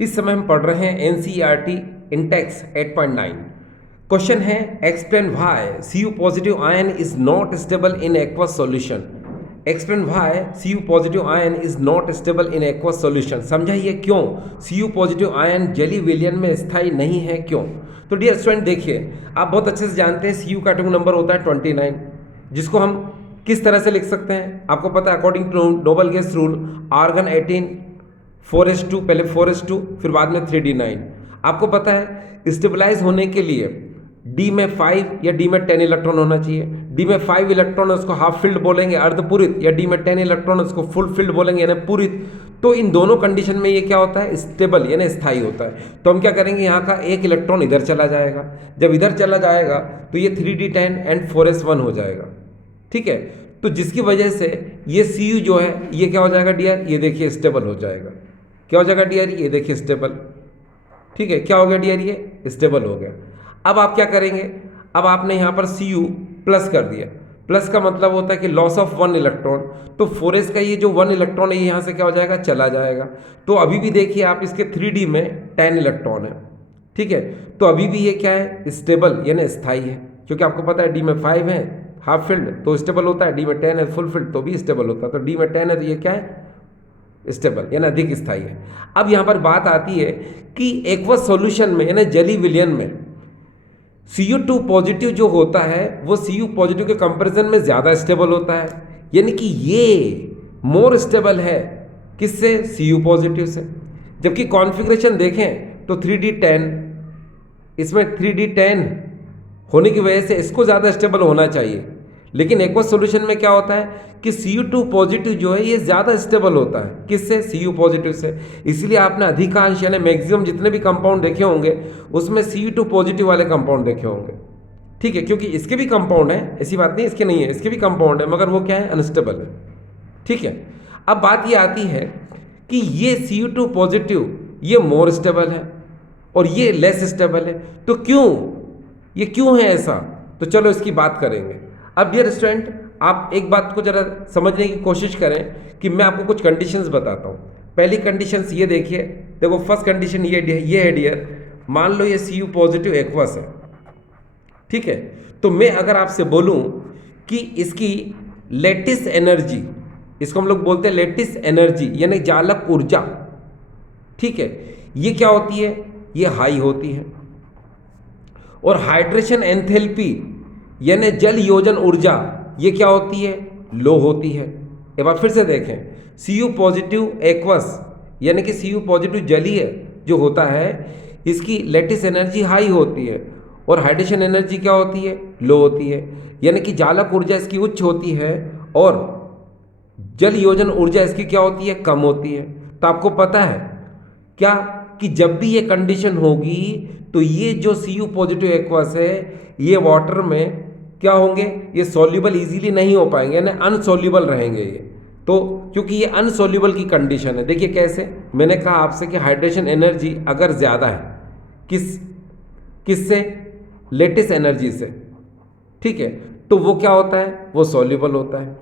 इस समय हम पढ़ रहे हैं एनसीईआरटी इंटेक्स 8.9। क्वेश्चन है explain why Cu positive ion is not stable in aqueous solution. Explain why Cu positive ion is not stable in aqueous solution. समझाइए क्यों Cu पॉजिटिव आयन जेली विलियन में स्थायी नहीं है, क्यों। तो डियर स्टूडेंट देखिए, आप बहुत अच्छे से जानते हैं Cu का एटॉमिक नंबर होता है 29, जिसको हम किस तरह से लिख सकते हैं आपको पता है, according to noble gas rule argon 18 4s2, पहले 4s2 फिर बाद में 3d9। आपको पता है स्टेबलाइज होने के लिए डी में 5 या डी में 10 इलेक्ट्रॉन होना चाहिए। डी में 5 इलेक्ट्रॉन उसको हाफ फील्ड बोलेंगे अर्धपूरित, या डी में 10 इलेक्ट्रॉन उसको फुल फील्ड बोलेंगे यानी पूरित। तो इन दोनों कंडीशन में ये क्या होता है, स्टेबल यानी स्थायी होता है। तो हम क्या करेंगे, यहाँ का एक इलेक्ट्रॉन इधर चला जाएगा, जब इधर चला जाएगा तो ये 3d10 एंड 4s1 हो जाएगा, ठीक है। तो जिसकी वजह से ये Cu जो है ये क्या हो जाएगा डियर, ये देखिए स्टेबल हो जाएगा। क्या हो जाएगा डियर, ये देखिए स्टेबल, ठीक है। क्या हो गया डियर, ये स्टेबल हो गया। अब आप क्या करेंगे, अब आपने यहाँ पर Cu प्लस कर दिया। प्लस का मतलब होता है कि लॉस ऑफ 1 इलेक्ट्रॉन। तो 4s का ये जो 1 इलेक्ट्रॉन है ये यहाँ से क्या हो जाएगा, चला जाएगा। तो अभी भी देखिए आप इसके 3d में 10 इलेक्ट्रॉन है, ठीक है। तो अभी भी ये क्या है, स्टेबल यानी स्थायी है, क्योंकि आपको पता है डी में 5 है हाफ फील्ड तो स्टेबल होता है, डी में 10 है फुल फील्ड तो भी स्टेबल होता है। तो डी में 10 है तो ये क्या है, स्टेबल यानी अधिक स्थायी है। अब यहाँ पर बात आती है कि एक्वस सॉल्यूशन में यानी जेली विलियन में Cu2 पॉजिटिव जो होता है वो Cu पॉजिटिव के कंपैरिजन में ज़्यादा स्टेबल होता है, यानी कि ये मोर स्टेबल है किससे, Cu पॉजिटिव से। जबकि कॉन्फ़िगरेशन देखें तो 3d10, इसमें 3d10 होने की वजह से इसको ज़्यादा स्टेबल होना चाहिए, लेकिन एक्वस सॉल्यूशन में क्या होता है कि Cu2 पॉजिटिव जो है ये ज़्यादा स्टेबल होता है किससे, Cu पॉजिटिव से। इसलिए आपने अधिकांश यानी मैक्सिमम जितने भी कंपाउंड देखे होंगे उसमें Cu2 पॉजिटिव वाले कंपाउंड देखे होंगे, ठीक है। क्योंकि इसके भी कंपाउंड है, ऐसी बात नहीं इसके नहीं है, इसके भी कंपाउंड है, मगर वो क्या है, अनस्टेबल है, ठीक है। अब बात ये आती है कि ये Cu2 पॉजिटिव ये मोर स्टेबल है और ये लेस स्टेबल है। तो क्यों, ये क्यों है ऐसा, तो चलो इसकी बात करेंगे। अब डियर स्टूडेंट आप एक बात को जरा समझने की कोशिश करें कि मैं आपको कुछ कंडीशंस बताता हूँ। पहली कंडीशंस ये देखिए, देखो फर्स्ट कंडीशन ये है डियर, मान लो ये Cu पॉजिटिव एक्वस है, ठीक है। तो मैं अगर आपसे बोलूँ कि इसकी लेटिस एनर्जी, इसको हम लोग बोलते हैं लेटिस एनर्जी यानी जालक ऊर्जा, ठीक है, ये क्या होती है, ये हाई होती है। और हाइड्रेशन एंथैल्पी यानी जल योजन ऊर्जा ये क्या होती है, लो होती है। एक बार फिर से देखें, Cu पॉजिटिव एक्वस यानी कि Cu पॉजिटिव जलीय जो होता है इसकी लेटिस एनर्जी हाई होती है और हाइड्रेशन एनर्जी क्या होती है, लो होती है, यानी कि जालक ऊर्जा इसकी उच्च होती है और जल योजन ऊर्जा इसकी क्या होती है, कम होती है। तो आपको पता है क्या कि जब भी ये कंडीशन होगी तो ये जो Cu पॉजिटिव एक्वस है ये वाटर में क्या होंगे, ये सॉल्युबल इजीली नहीं हो पाएंगे यानी अनसॉल्युबल रहेंगे ये। तो क्योंकि ये अनसॉल्युबल की कंडीशन है, देखिए कैसे, मैंने कहा आपसे कि हाइड्रेशन एनर्जी अगर ज़्यादा है किससे, लेटिस एनर्जी से, ठीक है, तो वो क्या होता है, वो सॉल्युबल होता है।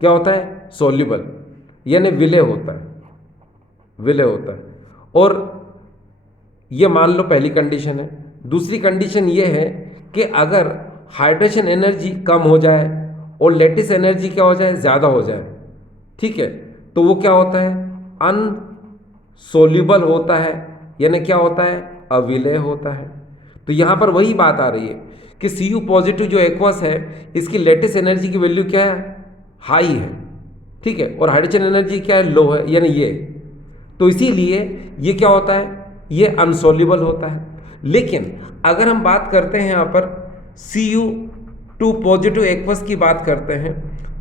क्या होता है, सॉल्युबल यानी विलय होता है, विलय होता है। और ये मान लो पहली कंडीशन है। दूसरी कंडीशन ये है कि अगर हाइड्रेशन एनर्जी कम हो जाए और लेटिस एनर्जी क्या हो जाए, ज़्यादा हो जाए, ठीक है, तो वो क्या होता है, अनसोल्यूबल होता है यानी क्या होता है, अविलय होता है। तो यहाँ पर वही बात आ रही है कि Cu पॉजिटिव जो एक्वस है इसकी लेटिस एनर्जी की वैल्यू क्या है, हाई है, ठीक है, और हाइड्रोजन एनर्जी क्या है, लो है यानी ये। तो इसीलिए ये क्या होता है, ये अनसोल्यूबल होता है। लेकिन अगर हम बात करते हैं यहाँ पर Cu2 पॉजिटिव एक्वस की बात करते हैं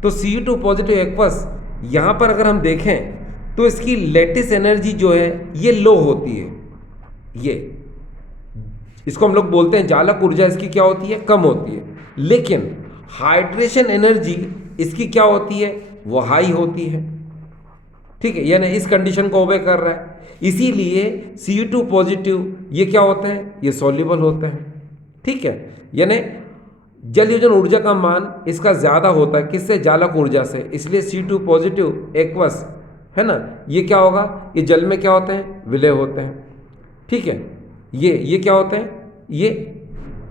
तो Cu2 पॉजिटिव एक्वस यहाँ पर अगर हम देखें तो इसकी लेटिस एनर्जी जो है ये लो होती है, ये इसको हम लोग बोलते हैं जालक ऊर्जा इसकी क्या होती है, कम होती है। लेकिन हाइड्रेशन एनर्जी इसकी क्या होती है, वो हाई होती है, ठीक है, यानी इस कंडीशन को ओबे कर रहा है। इसीलिए Cu2 पॉजिटिव ये क्या होता है, ये सॉल्युबल होता है, ठीक है, यानी जल योजन ऊर्जा का मान इसका ज़्यादा होता है किससे, जालक ऊर्जा से। इसलिए C2 पॉजिटिव एक्वस है ना। ये क्या होगा, ये जल में क्या होते हैं, विलय होते हैं, ठीक है। ये क्या होते हैं, ये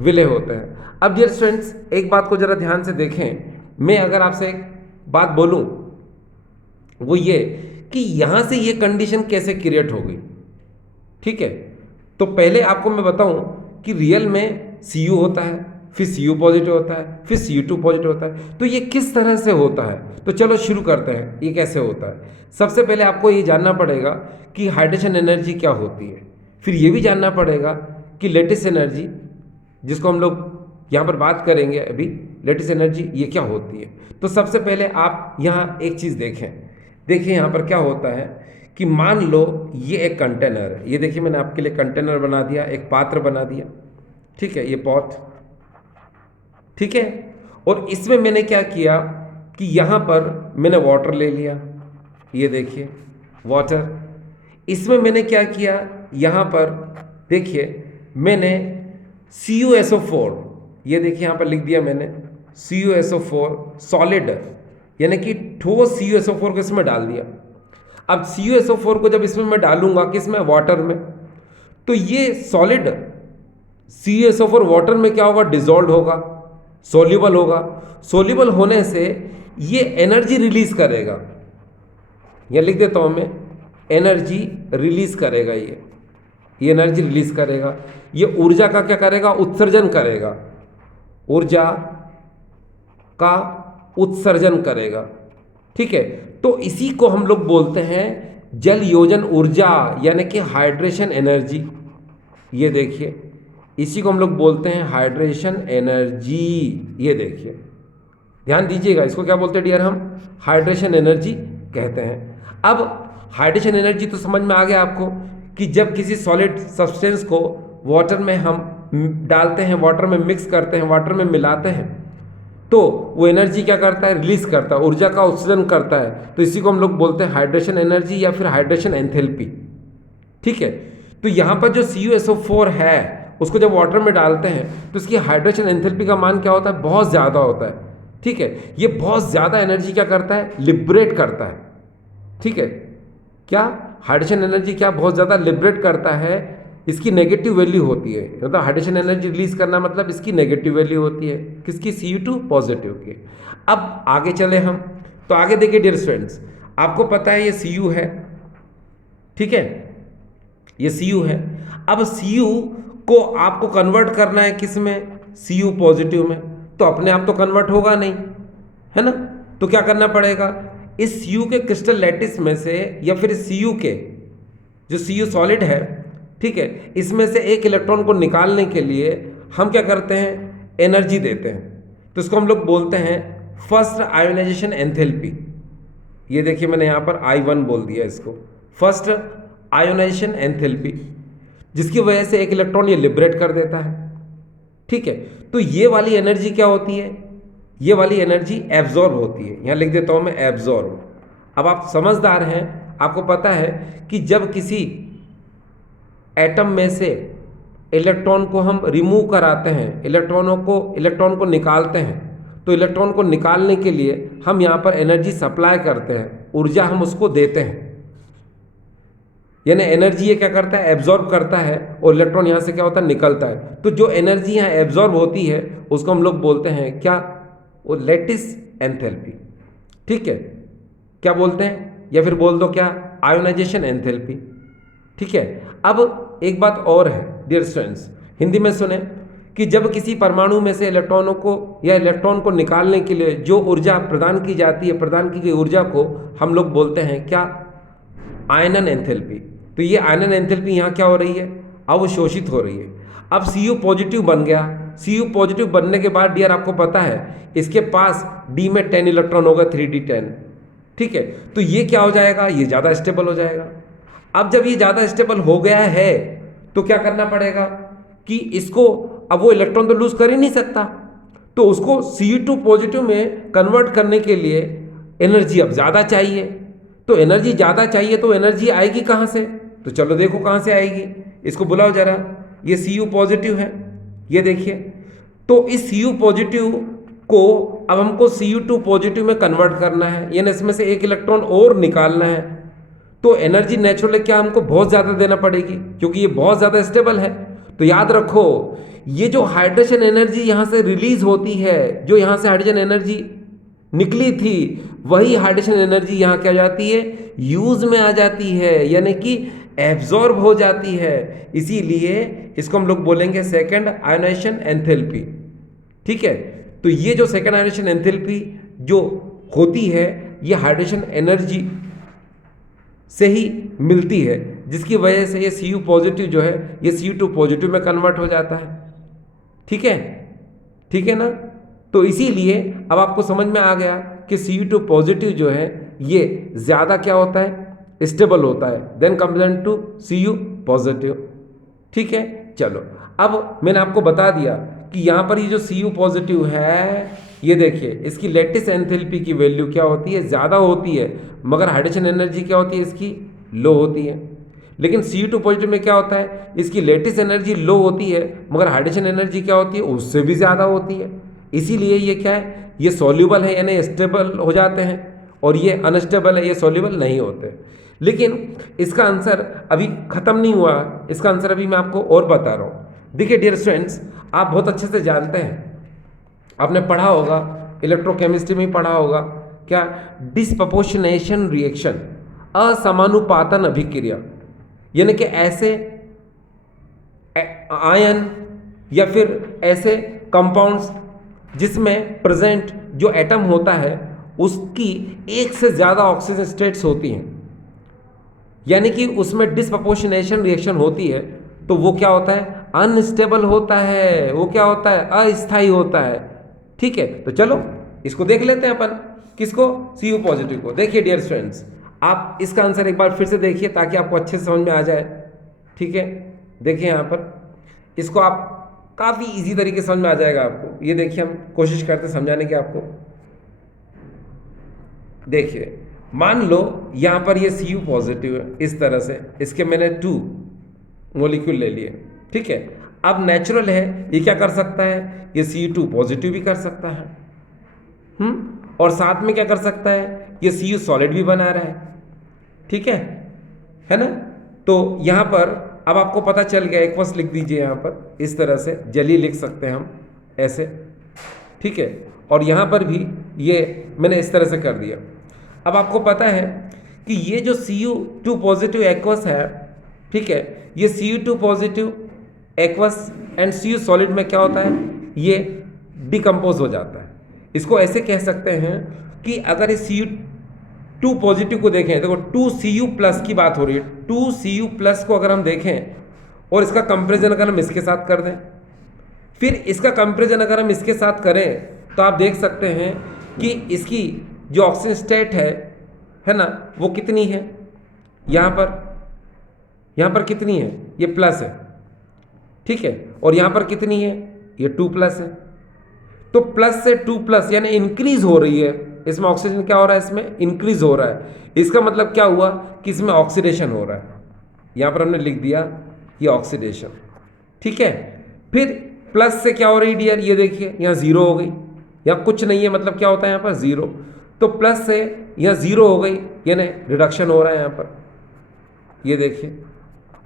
विलय होते हैं। अब डियर स्टूडेंट्स एक बात को जरा ध्यान से देखें, मैं अगर आपसे एक बात बोलूं वो ये कि यहां से ये कंडीशन कैसे क्रिएट होगी, ठीक है। तो पहले आपको मैं बताऊं कि रियल में Cu होता है, फिर Cu पॉजिटिव होता है, फिर Cu2 पॉजिटिव होता है। तो ये किस तरह से होता है, तो चलो शुरू करते हैं ये कैसे होता है। सबसे पहले आपको ये जानना पड़ेगा कि हाइड्रेशन एनर्जी क्या होती है, फिर ये भी जानना पड़ेगा कि लेटिस एनर्जी, जिसको हम लोग यहाँ पर बात करेंगे अभी, लेटिस एनर्जी ये क्या होती है। तो सबसे पहले आप यहाँ एक चीज़ देखें, देखिए यहाँ पर क्या होता है कि मान लो ये एक कंटेनर है, ये देखिए मैंने आपके लिए कंटेनर बना दिया, एक पात्र बना दिया, ठीक है, ये पॉट, ठीक है। और इसमें मैंने क्या किया कि यहाँ पर मैंने वाटर ले लिया, ये देखिए वाटर। इसमें मैंने क्या किया, यहाँ पर देखिए मैंने CuSO4, ये देखिए यहाँ पर लिख दिया मैंने CuSO4 सॉलिड, यानी कि ठोस CuSO4 को इसमें डाल दिया। अब CuSO4 को जब इसमें मैं डालूंगा किसमें, वाटर में, तो ये सॉलिड CuSO4 वाटर में क्या होगा, डिजोल्व होगा, सोल्यूबल होगा। सोल्यूबल होने से ये एनर्जी रिलीज करेगा, या लिख देता हूं मैं, एनर्जी रिलीज करेगा, ये एनर्जी रिलीज करेगा, ये ऊर्जा का क्या करेगा, उत्सर्जन करेगा, ऊर्जा का उत्सर्जन करेगा, ठीक है। तो इसी को हम लोग बोलते हैं जल योजन ऊर्जा, यानी कि हाइड्रेशन एनर्जी। ये देखिए इसी को हम लोग बोलते हैं हाइड्रेशन एनर्जी। ये देखिए ध्यान दीजिएगा, इसको क्या बोलते हैं डियर, हम हाइड्रेशन एनर्जी कहते हैं। अब हाइड्रेशन एनर्जी तो समझ में आ गया आपको कि जब किसी सॉलिड सब्सटेंस को वाटर में हम डालते हैं, वाटर में मिक्स करते हैं, वाटर में मिलाते हैं, तो वो एनर्जी क्या करता है, रिलीज करता है, ऊर्जा का उत्सर्जन करता है। तो इसी को हम लोग बोलते हैं हाइड्रेशन एनर्जी या फिर हाइड्रेशन एंथैल्पी, ठीक है। तो यहाँ पर जो CuSO4 है उसको जब वाटर में डालते हैं तो इसकी हाइड्रेशन एंथैल्पी का मान क्या होता है, बहुत ज़्यादा होता है, ठीक है। ये बहुत ज़्यादा एनर्जी क्या करता है, लिबरेट करता है, ठीक है। क्या हाइड्रेशन एनर्जी क्या बहुत ज़्यादा लिबरेट करता है, इसकी नेगेटिव वैल्यू होती है, मतलब हाइड्रेशन एनर्जी रिलीज करना मतलब इसकी नेगेटिव वैल्यू होती है, किसकी, Cu2 पॉजिटिव की। अब आगे चले हम, तो आगे देखिए डियर स्टूडेंट्स, आपको पता है ये Cu है, ठीक है, ये Cu है। अब Cu को आपको कन्वर्ट करना है किस में, Cu पॉजिटिव में, तो अपने आप तो कन्वर्ट होगा नहीं, है ना। तो क्या करना पड़ेगा, इस Cu के क्रिस्टल लैटिस में से या फिर Cu के जो Cu सॉलिड है, ठीक है, इसमें से एक इलेक्ट्रॉन को निकालने के लिए हम क्या करते हैं, एनर्जी देते हैं। तो इसको हम लोग बोलते हैं फर्स्ट आयोनाइजेशन एंथैल्पी। ये देखिए मैंने यहाँ पर I1 बोल दिया इसको, फर्स्ट आयोनाइजेशन एंथैल्पी, जिसकी वजह से एक इलेक्ट्रॉन ये लिबरेट कर देता है, ठीक है। तो ये वाली एनर्जी क्या होती है, ये वाली एनर्जी एब्जॉर्ब होती है, यहाँ लिख देता हूँ मैं एब्जॉर्ब। अब आप समझदार हैं, आपको पता है कि जब किसी एटम में से इलेक्ट्रॉन को हम रिमूव कराते हैं, इलेक्ट्रॉन को निकालते हैं, तो इलेक्ट्रॉन को निकालने के लिए हम यहाँ पर एनर्जी सप्लाई करते हैं, ऊर्जा हम उसको देते हैं, यानी एनर्जी ये क्या करता है, एब्जॉर्ब करता है, और इलेक्ट्रॉन यहाँ से क्या होता है, निकलता है। तो जो एनर्जी यहाँ एब्जॉर्ब होती है उसको हम लोग बोलते हैं क्या, वो लेटिस एंथैल्पी, ठीक है, क्या बोलते हैं, या फिर बोल दो क्या, आयोनाइजेशन एंथैल्पी, ठीक है। अब एक बात और है डियर स्टूडेंट्स, हिंदी में सुने कि जब किसी परमाणु में से इलेक्ट्रॉनों को या इलेक्ट्रॉन को निकालने के लिए जो ऊर्जा प्रदान की जाती है, प्रदान की गई ऊर्जा को हम लोग बोलते हैं क्या, आयनन एंथैल्पी। तो ये आयनन एंथैल्पी यहाँ क्या हो रही है, अवशोषित हो रही है। अब Cu पॉजिटिव बन गया, Cu पॉजिटिव बनने के बाद डियर आपको पता है इसके पास D में 10 इलेक्ट्रॉन होगा, 3D10, ठीक है। तो ये क्या हो जाएगा, ये ज़्यादा स्टेबल हो जाएगा। अब जब ये ज़्यादा स्टेबल हो गया है तो क्या करना पड़ेगा कि इसको, अब वो इलेक्ट्रॉन तो लूज कर ही नहीं सकता, तो उसको Cu2 पॉजिटिव में कन्वर्ट करने के लिए एनर्जी अब ज़्यादा चाहिए। तो एनर्जी ज़्यादा चाहिए तो एनर्जी आएगी कहाँ से, तो चलो देखो कहाँ से आएगी, इसको बुलाओ जरा, ये Cu पॉजिटिव है, ये देखिए। तो इस Cu पॉजिटिव को अब हमको Cu2 पॉजिटिव में कन्वर्ट करना है, यानी इसमें से एक इलेक्ट्रॉन और निकालना है, तो एनर्जी नेचुरली क्या हमको बहुत ज़्यादा देना पड़ेगी, क्योंकि ये बहुत ज़्यादा स्टेबल है। तो याद रखो, ये जो हाइड्रोजन एनर्जी यहाँ से रिलीज होती है, जो यहाँ से हाइड्रोजन एनर्जी निकली थी, वही हाइड्रोजन एनर्जी यहाँ क्या जाती है, यूज में आ जाती है, यानी कि एब्जॉर्ब हो जाती है। इसीलिए इसको हम लोग बोलेंगे सेकंड आयोनाइजेशन एंथैल्पी। ठीक है, तो ये जो सेकंड आयोनाइजेशन एंथैल्पी जो होती है, ये हाइड्रोजन एनर्जी से ही मिलती है, जिसकी वजह से ये Cu पॉजिटिव जो है ये Cu2 पॉजिटिव में कन्वर्ट हो जाता है। ठीक है, ठीक है ना। तो इसीलिए अब आपको समझ में आ गया कि Cu2 पॉजिटिव जो है ये ज़्यादा क्या होता है, स्टेबल होता है then compare to Cu positive. ठीक है, चलो अब मैंने आपको बता दिया कि यहाँ पर ये जो Cu पॉजिटिव है, ये देखिए इसकी लेटिस एंथैल्पी की वैल्यू क्या होती है, ज़्यादा होती है, मगर हाइड्रोजन एनर्जी क्या होती है इसकी, लो होती है। लेकिन Cu2 पॉजिटिव में क्या होता है, इसकी लेटिस एनर्जी लो होती है, मगर हाइड्रोजन एनर्जी क्या होती है, उससे भी ज़्यादा होती है। इसीलिए ये क्या है, ये सॉल्यूबल है यानी स्टेबल हो जाते हैं, और ये अनस्टेबल है, ये सॉल्यूबल नहीं होते। लेकिन इसका आंसर अभी ख़त्म नहीं हुआ, इसका आंसर अभी मैं आपको और बता रहा हूँ। देखिए डियर स्टूडेंट्स, आप बहुत अच्छे से जानते हैं, आपने पढ़ा होगा, इलेक्ट्रोकेमिस्ट्री में पढ़ा होगा, क्या, डिस्प्रपोर्शनेशन रिएक्शन, असमानुपातन अभिक्रिया, यानी कि ऐसे आयन या फिर ऐसे कंपाउंड्स जिसमें प्रेजेंट जो एटम होता है उसकी एक से ज़्यादा ऑक्सीजन स्टेट्स होती हैं, यानी कि उसमें डिस्प्रपोर्शनेशन रिएक्शन होती है, तो वो क्या होता है, अनस्टेबल होता है, वो क्या होता है, अस्थायी होता है। ठीक है, तो चलो इसको देख लेते हैं अपन, किसको, Cu पॉजिटिव को। देखिए डियर स्टूडेंट्स, आप इसका आंसर एक बार फिर से देखिए ताकि आपको अच्छे से समझ में आ जाए। ठीक है, देखिए यहाँ पर इसको आप काफ़ी इजी तरीके से समझ में आ जाएगा आपको। ये देखिए हम कोशिश करते हैं समझाने की आपको। देखिए मान लो यहाँ पर ये Cu पॉजिटिव है, इस तरह से इसके मैंने 2 मोलिक्यूल ले लिए। ठीक है, अब नेचुरल है, ये क्या कर सकता है, ये Cu2 पॉजिटिव भी कर सकता है, और साथ में क्या कर सकता है, ये Cu सॉलिड भी बना रहा है। ठीक है ना। तो यहाँ पर अब आपको पता चल गया, एक बस लिख दीजिए यहाँ पर, इस तरह से जली लिख सकते हैं हम ऐसे। ठीक है, और यहाँ पर भी ये मैंने इस तरह से कर दिया। अब आपको पता है कि ये जो Cu2 पॉजिटिव एक्वस है, ठीक है, ये Cu2 positive aqueous and Cu solid में क्या होता है, ये डिकम्पोज हो जाता है। इसको ऐसे कह सकते हैं कि अगर इस Cu2 पॉजिटिव को देखें, देखो 2Cu प्लस की बात हो रही है, 2Cu प्लस को अगर हम देखें और इसका कंपेरिजन अगर हम इसके साथ कर दें, फिर इसका कंपेरिजन अगर हम इसके साथ करें, तो आप देख सकते हैं कि इसकी जो ऑक्सीजन स्टेट है ना, वो कितनी है, यहाँ पर कितनी है, ये प्लस है। ठीक है, और यहाँ पर कितनी है, ये 2 प्लस है। तो प्लस से 2 प्लस यानी इंक्रीज हो रही है, इसमें ऑक्सीजन क्या हो रहा है, इसमें इंक्रीज हो रहा है। इसका मतलब क्या हुआ कि इसमें ऑक्सीडेशन हो रहा है, यहाँ पर हमने लिख दिया ये ऑक्सीडेशन। ठीक है, फिर प्लस से क्या हो रही डियर, ये देखिए यहाँ 0 हो गई, यहाँ कुछ नहीं है, मतलब क्या होता है यहाँ पर 0। तो प्लस से यहाँ 0 हो गई, यानी रिडक्शन हो रहा है यहाँ पर, ये देखिए।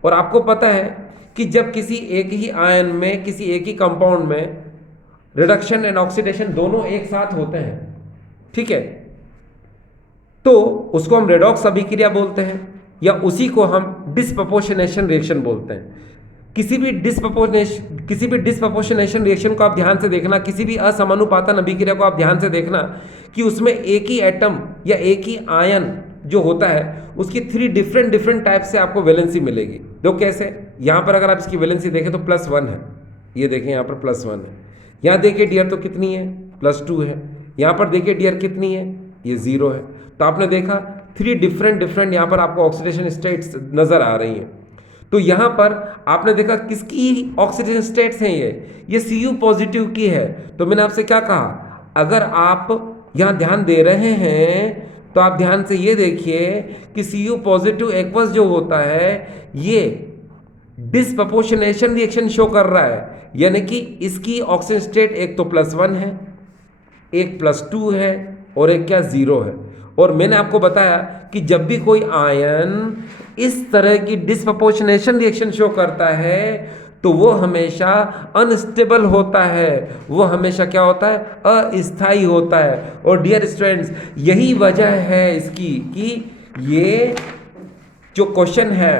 और आपको पता है कि जब किसी एक ही आयन में, किसी एक ही कंपाउंड में रिडक्शन एंड ऑक्सीडेशन दोनों एक साथ होते हैं, ठीक है, तो उसको हम रेडॉक्स अभिक्रिया बोलते हैं, या उसी को हम डिस्प्रपोर्शनेशन रिएक्शन बोलते हैं। किसी भी डिस्प्रपोर्शनेशन रिएक्शन को आप ध्यान से देखना, किसी भी असमानुपातन अभिक्रिया को आप ध्यान से देखना कि उसमें एक ही एटम या एक ही आयन जो होता है उसकी 3 डिफरेंट टाइप से आपको वैलेंसी मिलेगी। देखो कैसे, यहाँ पर अगर आप इसकी वैलेंसी देखें तो +1 है, ये देखें यहाँ पर +1 है। यहाँ देखिए डियर तो कितनी है, +2 है। यहाँ पर देखिए डियर कितनी है, ये 0 है। तो आपने देखा 3 डिफरेंट यहाँ पर आपको ऑक्सीडेशन स्टेट्स नज़र आ रही हैं। तो यहाँ पर आपने देखा किसकी ऑक्सीडेशन स्टेट्स हैं, ये Cu पॉजिटिव की है। तो मैंने आपसे क्या कहा, अगर आप यहाँ ध्यान दे रहे हैं तो आप ध्यान से ये देखिए कि Cu पॉजिटिव एक्वस जो होता है ये डिस्प्रपोर्शनेशन रिएक्शन शो कर रहा है, यानी कि इसकी ऑक्सीजन स्टेट एक तो +1 है, एक +2 है और एक क्या 0 है। और मैंने आपको बताया कि जब भी कोई आयन इस तरह की डिस्प्रपोर्शनेशन रिएक्शन शो करता है तो वो हमेशा अनस्टेबल होता है, वो हमेशा क्या होता है, अस्थायी होता है। और डियर स्टूडेंट्स, यही वजह है इसकी कि ये जो क्वेश्चन है,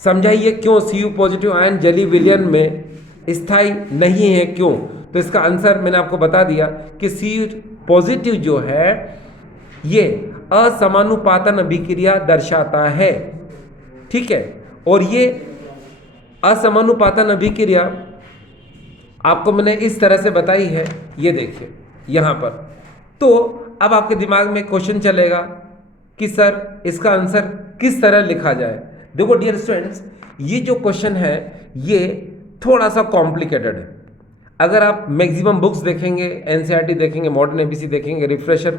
समझाइए क्यों Cu पॉजिटिव आयन जली विलयन में स्थायी नहीं है, क्यों? तो इसका आंसर मैंने आपको बता दिया कि Cu पॉजिटिव जो है ये असमानुपातन अभिक्रिया दर्शाता है, ठीक है। और ये असमानुपातन अभिक्रिया आपको मैंने इस तरह से बताई है, ये देखिए यहाँ पर। तो अब आपके दिमाग में क्वेश्चन चलेगा कि सर इसका आंसर किस तरह लिखा जाए। देखो डियर स्टूडेंट्स, ये जो क्वेश्चन है ये थोड़ा सा कॉम्प्लिकेटेड है। अगर आप मैक्सिमम बुक्स देखेंगे, एनसीईआरटी देखेंगे, मॉडर्न एबीसी देखेंगे, रिफ्रेशर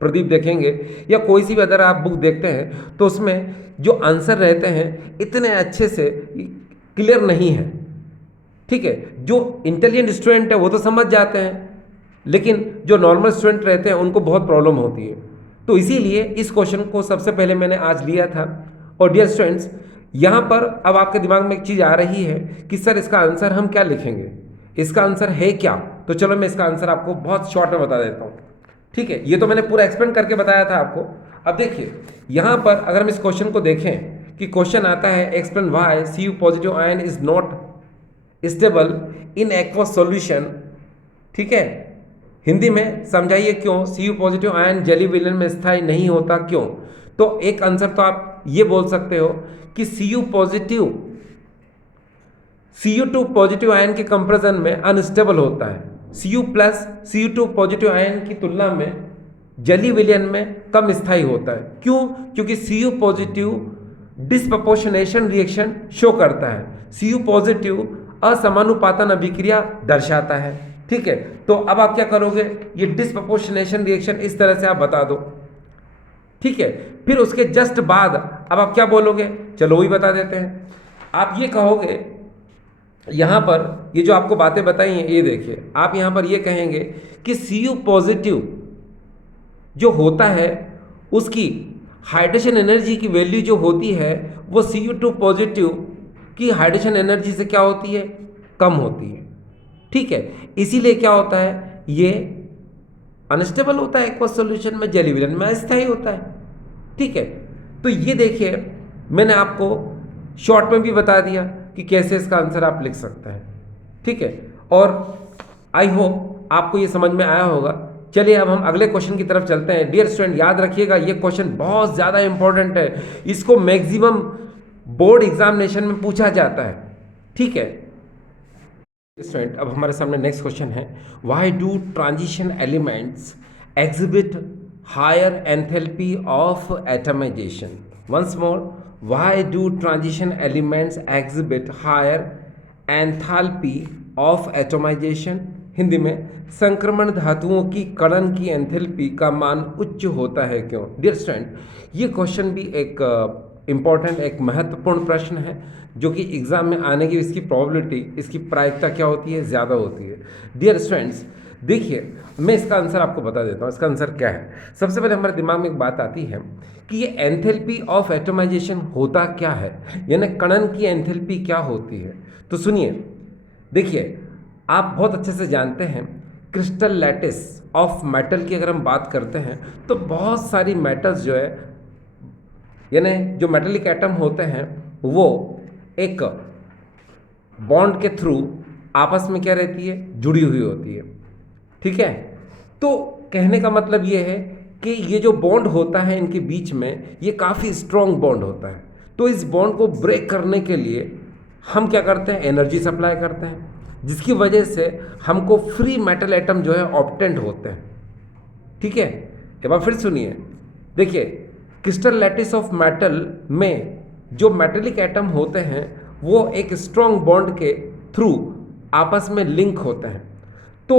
प्रदीप देखेंगे, या कोई सी भी अगर आप बुक देखते हैं तो उसमें जो आंसर रहते हैं इतने अच्छे से क्लियर नहीं है, ठीक है। जो इंटेलिजेंट स्टूडेंट है वो तो समझ जाते हैं, लेकिन जो नॉर्मल स्टूडेंट रहते हैं उनको बहुत प्रॉब्लम होती है। तो इसीलिए इस क्वेश्चन को सबसे पहले मैंने आज लिया था। और डियर स्टूडेंट्स, यहाँ पर अब आपके दिमाग में एक चीज़ आ रही है कि सर इसका आंसर हम क्या लिखेंगे, इसका आंसर है क्या? तो चलो मैं इसका आंसर आपको बहुत शॉर्ट में बता देता हूँ, ठीक है। ये तो मैंने पूरा एक्सप्लेन करके बताया था आपको। अब देखिए यहाँ पर अगर हम इस क्वेश्चन को देखें कि क्वेश्चन आता है explain why Cu positive ion is not stable in aqueous solution, ठीक है। हिंदी में समझाइए क्यों Cu पॉजिटिव आयन जली विलयन में स्थायी नहीं होता, क्यों? तो एक आंसर तो आप ये बोल सकते हो कि Cu2 पॉजिटिव आयन के कंपैरिजन में अनस्टेबल होता है। Cu plus Cu2 positive ion की तुलना में जली विलयन में कम स्थायी होता है, क्यों? क्योंकि Cu positive disproportionation reaction show करता है, Cu पॉजिटिव असमानुपातन अभिक्रिया दर्शाता है, ठीक है। तो अब आप क्या करोगे, ये डिस्प्रपोर्शनेशन रिएक्शन इस तरह से आप बता दो, ठीक है। फिर उसके जस्ट बाद अब आप क्या बोलोगे, चलो वही बता देते हैं। आप ये कहोगे, यहाँ पर ये जो आपको बातें बताई हैं ये देखिए, आप यहाँ पर ये कहेंगे कि Cu पॉजिटिव जो होता है उसकी हाइड्रेशन एनर्जी की वैल्यू जो होती है वो Cu2 पॉजिटिव की हाइड्रेशन एनर्जी से क्या होती है, कम होती है, ठीक है। इसीलिए क्या होता है, ये अनस्टेबल होता है एक्वस सॉल्यूशन में, जली विलयन में अस्थायी होता है, ठीक है। तो ये देखिए मैंने आपको शॉर्ट में भी बता दिया कि कैसे इसका आंसर आप लिख सकते हैं, ठीक है। और आई होप आपको ये समझ में आया होगा। चलिए अब हम अगले क्वेश्चन की तरफ चलते हैं। डियर स्टूडेंट, याद रखिएगा ये क्वेश्चन बहुत ज़्यादा इंपॉर्टेंट है, इसको मैक्सिमम बोर्ड एग्जामिनेशन में पूछा जाता है, ठीक है। स्टूडेंट, अब हमारे सामने नेक्स्ट क्वेश्चन है, why do transition elements exhibit higher enthalpy of atomisation? Once more, why do transition elements exhibit higher enthalpy of atomisation? Hindi में, संक्रमण धातुओं की कणन की एंथैल्पी का मान उच्च होता है, क्यों? डियर स्टूडेंट, ये क्वेश्चन भी एक इम्पॉर्टेंट, एक महत्वपूर्ण प्रश्न है जो कि एग्जाम में आने की इसकी प्रोबेबिलिटी, इसकी प्रायिकता क्या होती है, ज़्यादा होती है। डियर स्टूडेंट्स, देखिए मैं इसका आंसर आपको बता देता हूँ। इसका आंसर क्या है, सबसे पहले हमारे दिमाग में एक बात आती है कि ये एंथैल्पी ऑफ एटमाइजेशन होता क्या है, यानी कणन की एंथैल्पी क्या होती है। तो सुनिए, देखिए आप बहुत अच्छे से जानते हैं क्रिस्टल लैटिस ऑफ मेटल की अगर हम बात करते हैं तो बहुत सारी मेटल्स जो है, यानी जो मेटेलिक एटम होते हैं वो एक बॉन्ड के थ्रू आपस में क्या रहती है, जुड़ी हुई होती है, ठीक है। तो कहने का मतलब ये है कि ये जो बॉन्ड होता है इनके बीच में, ये काफ़ी स्ट्रॉन्ग बॉन्ड होता है। तो इस बॉन्ड को ब्रेक करने के लिए हम क्या करते हैं, एनर्जी सप्लाई करते हैं, जिसकी वजह से हमको फ्री मेटल एटम जो है ऑब्टेंड होते हैं, ठीक है। एक बार फिर सुनिए, देखिए क्रिस्टल लैटिस ऑफ मेटल में जो मेटेलिक एटम होते हैं वो एक स्ट्रॉन्ग बॉन्ड के थ्रू आपस में लिंक होते हैं। तो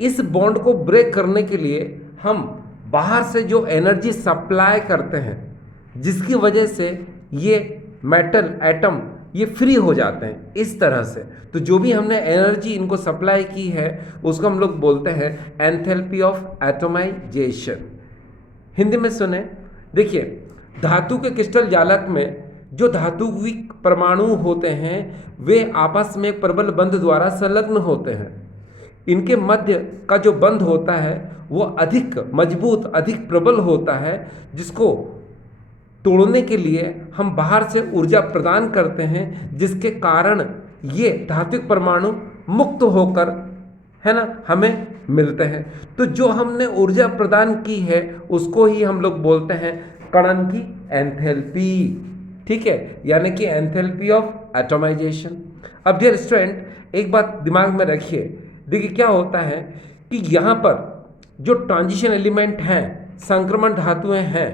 इस बॉन्ड को ब्रेक करने के लिए हम बाहर से जो एनर्जी सप्लाई करते हैं, जिसकी वजह से ये मेटल एटम ये फ्री हो जाते हैं इस तरह से। तो जो भी हमने एनर्जी इनको सप्लाई की है उसको हम लोग बोलते हैं एंथैल्पी ऑफ एटमाइजेशन। हिंदी में सुने। देखिए, धातु के क्रिस्टल जालक में जो धातुविक परमाणु होते हैं वे आपस में प्रबल बंध द्वारा संलग्न होते हैं। इनके मध्य का जो बंध होता है वो अधिक मजबूत, अधिक प्रबल होता है, जिसको तोड़ने के लिए हम बाहर से ऊर्जा प्रदान करते हैं, जिसके कारण ये धात्विक परमाणु मुक्त होकर, है ना, हमें मिलते हैं। तो जो हमने ऊर्जा प्रदान की है उसको ही हम लोग बोलते हैं कण की एंथैल्पी। ठीक है, यानी कि एंथैल्पी ऑफ एटॉमाइजेशन। अब डियर स्टूडेंट, एक बात दिमाग में रखिए। देखिए क्या होता है कि यहाँ पर जो ट्रांजिशन एलिमेंट हैं, संक्रमण धातुएं हैं,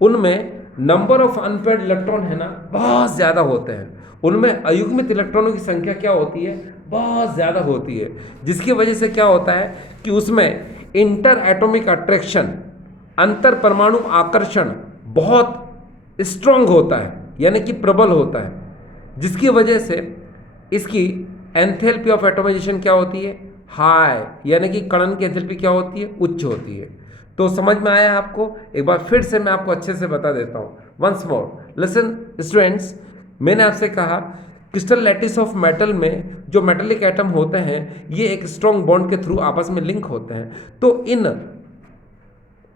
उनमें नंबर ऑफ अनपेयर्ड इलेक्ट्रॉन है ना बहुत ज़्यादा होते हैं। उनमें अयुग्मित इलेक्ट्रॉनों की संख्या क्या होती है, बहुत ज़्यादा होती है, जिसकी वजह से क्या होता है कि उसमें इंटर एटॉमिक अट्रैक्शन, अंतर परमाणु आकर्षण बहुत स्ट्रॉन्ग होता है, यानी कि प्रबल होता है, जिसकी वजह से इसकी एंथैल्पी ऑफ एटॉमाइजेशन क्या होती है, हाई, यानी कि कण की एंथैल्पी क्या होती है, उच्च होती है। तो समझ में आया आपको? एक बार फिर से मैं आपको अच्छे से बता देता हूँ। वंस मोर लिसन स्टूडेंट्स, मैंने आपसे कहा क्रिस्टल लैटिस ऑफ मेटल में जो मेटेलिक एटम होते हैं ये एक स्ट्रॉन्ग बॉन्ड के थ्रू आपस में लिंक होते हैं। तो इन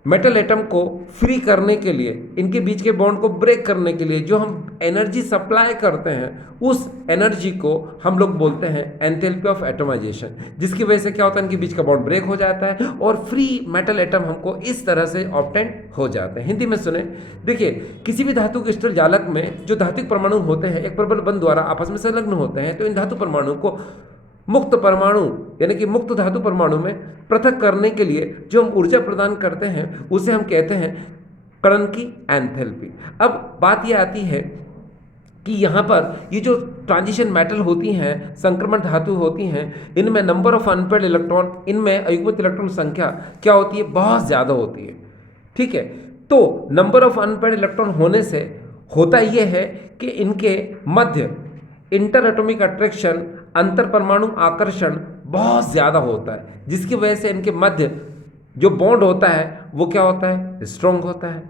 मेटल एटम को फ्री करने के लिए, इनके बीच के बॉन्ड को ब्रेक करने के लिए जो हम एनर्जी सप्लाई करते हैं, उस एनर्जी को हम लोग बोलते हैं एंथैल्पी ऑफ एटॉमाइजेशन, जिसकी वजह से क्या होता है, इनके बीच का बॉन्ड ब्रेक हो जाता है और फ्री मेटल एटम हमको इस तरह से ऑब्टेन हो जाते हैं। हिंदी में सुने। देखिए, किसी भी धातु क्रिस्टल जालक में जो धात्विक परमाणु होते हैं एक प्रबल बंध द्वारा आपस में संलग्न होते हैं। तो इन धातु परमाणु को मुक्त परमाणु, यानी कि मुक्त धातु परमाणु में पृथक करने के लिए जो हम ऊर्जा प्रदान करते हैं उसे हम कहते हैं कण की एंथैल्पी। अब बात यह आती है कि यहाँ पर ये जो ट्रांजिशन मेटल होती हैं, संक्रमण धातु होती हैं, इनमें नंबर ऑफ अनपेयर्ड इलेक्ट्रॉन, इनमें अयुग्मित इलेक्ट्रॉन संख्या क्या होती है, बहुत ज़्यादा होती है। ठीक है, तो नंबर ऑफ अनपेयर्ड इलेक्ट्रॉन होने से होता यह है कि इनके मध्य इंटर एटॉमिक अट्रैक्शन, अंतर परमाणु आकर्षण बहुत ज़्यादा होता है, जिसकी वजह से इनके मध्य जो बॉन्ड होता है वो क्या होता है, स्ट्रॉन्ग होता है।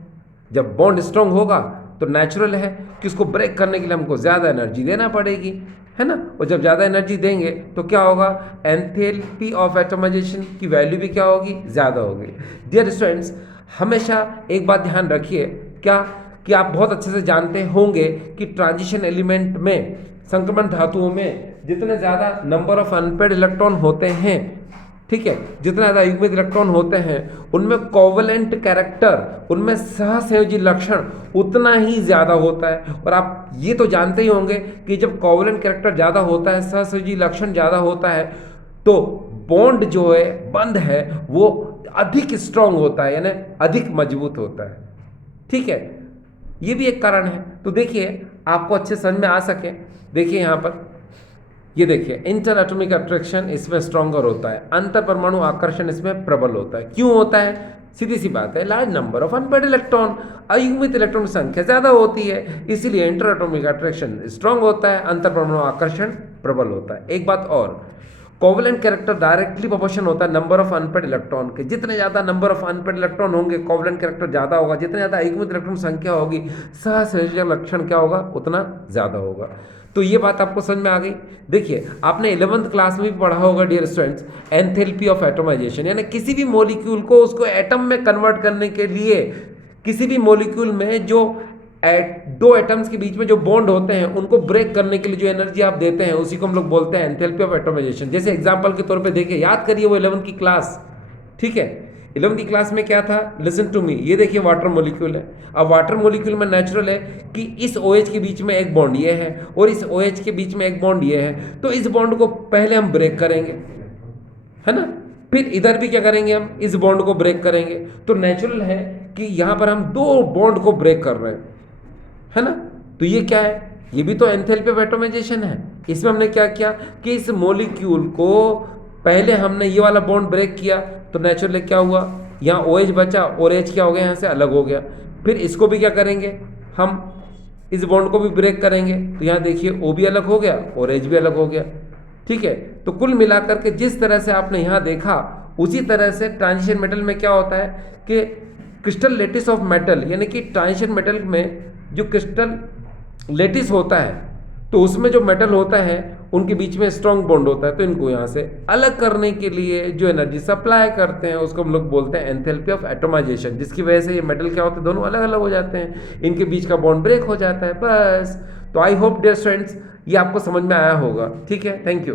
जब बॉन्ड स्ट्रॉन्ग होगा तो नेचुरल है कि उसको ब्रेक करने के लिए हमको ज़्यादा एनर्जी देना पड़ेगी, है ना। और जब ज़्यादा एनर्जी देंगे तो क्या होगा, एंथैल्पी ऑफ एटॉमाइजेशन की वैल्यू भी क्या होगी, ज़्यादा होगी। डियर स्टूडेंट्स, हमेशा एक बात ध्यान रखिए, क्या कि आप बहुत अच्छे से जानते होंगे कि ट्रांजिशन एलिमेंट में, संक्रमण धातुओं में जितने ज़्यादा नंबर ऑफ अनपेयर्ड इलेक्ट्रॉन होते हैं, ठीक है, जितना ज़्यादा युग्मित इलेक्ट्रॉन होते हैं, उनमें कोवलेंट कैरेक्टर, उनमें सहसंयोजी लक्षण उतना ही ज़्यादा होता है। और आप ये तो जानते ही होंगे कि जब कोवलेंट कैरेक्टर ज़्यादा होता है, सहसंयोजी लक्षण ज़्यादा होता है, तो बॉन्ड जो है, बंध है, वो अधिक स्ट्रांग होता है, यानी अधिक मजबूत होता है। ठीक है, ये भी एक कारण है। तो देखिए, आपको अच्छे समझ में आ सके, देखिए यहाँ पर ये देखिए, इंटर एटॉमिक अट्रैक्शन इसमें स्ट्रॉन्गर होता है, अंतर परमाणु आकर्षण इसमें प्रबल होता है। क्यों होता है, सीधी सी बात है, large number of unpaired electron, अयुग्मित इलेक्ट्रॉन की संख्या ज़्यादा होती है, इसीलिए इंटर एटॉमिक अट्रैक्शन स्ट्रॉन्ग होता है, अंतर परमाणु आकर्षण प्रबल होता है। एक बात और, कोवलेंट कैरेक्टर डायरेक्टली प्रोपोर्शन होता है नंबर ऑफ अनपेयर्ड इलेक्ट्रॉन के। जितने ज़्यादा नंबर ऑफ अनपेयर्ड इलेक्ट्रॉन होंगे, कोवलेंट कैरेक्टर ज़्यादा होगा, जितने ज़्यादा अयुग्मित इलेक्ट्रॉन संख्या होगी, सहसंयोजक लक्षण क्या होगा, उतना ज़्यादा होगा। तो ये बात आपको समझ में आ गई। देखिए, आपने 11th क्लास में भी पढ़ा होगा डियर स्टूडेंट्स, एंथैल्पी ऑफ एटॉमाइजेशन, यानी किसी भी मॉलिक्यूल को उसको एटम में कन्वर्ट करने के लिए, किसी भी मॉलिक्यूल में जो दो एटम्स के बीच में जो बॉन्ड होते हैं उनको ब्रेक करने के लिए जो एनर्जी आप देते हैं उसी को हम लोग बोलते हैं एंथैल्पी ऑफ एटॉमाइजेशन। जैसे एग्जांपल के तौर पे देखिए, याद करिए वो 11th की क्लास, ठीक है। 11th की क्लास में क्या था, लिसन टू मी, ये देखिए वाटर मॉलिक्यूल है। अब वाटर मॉलिक्यूल में नेचुरल है कि इस OH के बीच में एक बॉन्ड ये है और इस OH के बीच में एक बॉन्ड ये है, तो इस बॉन्ड को पहले हम ब्रेक करेंगे, है ना, फिर इधर भी क्या करेंगे, हम इस बॉन्ड को ब्रेक करेंगे। तो नेचुरल है कि यहाँ पर हम दो बॉन्ड को ब्रेक कर रहे हैं, है ना। तो ये क्या है, ये भी तो एंथैल्पी ऑफ एटॉमाइजेशन है। इसमें हमने क्या किया कि इस मॉलिक्यूल को पहले हमने ये वाला बॉन्ड ब्रेक किया, तो नेचुरली क्या हुआ, यहाँ OH बचा और H क्या हो गया, यहाँ से अलग हो गया। फिर इसको भी क्या करेंगे, हम इस बॉन्ड को भी ब्रेक करेंगे, तो यहाँ देखिए O भी अलग हो गया और H भी अलग हो गया। ठीक है, तो कुल मिलाकर के जिस तरह से आपने यहाँ देखा, उसी तरह से ट्रांजिशन मेटल में क्या होता है कि क्रिस्टल लेटिस ऑफ मेटल, यानी कि ट्रांजिशन मेटल में जो क्रिस्टल लेटिस होता है तो उसमें जो मेटल होता है उनके बीच में स्ट्रॉन्ग बॉन्ड होता है, तो इनको यहाँ से अलग करने के लिए जो एनर्जी सप्लाई करते हैं उसको हम लोग बोलते हैं एंथैल्पी ऑफ एटोमाइजेशन, जिसकी वजह से ये मेटल क्या होते हैं, दोनों अलग अलग हो जाते हैं, इनके बीच का बॉन्ड ब्रेक हो जाता है बस। तो आई होप डियर स्टूडेंट्स ये आपको समझ में आया होगा। ठीक है, थैंक यू।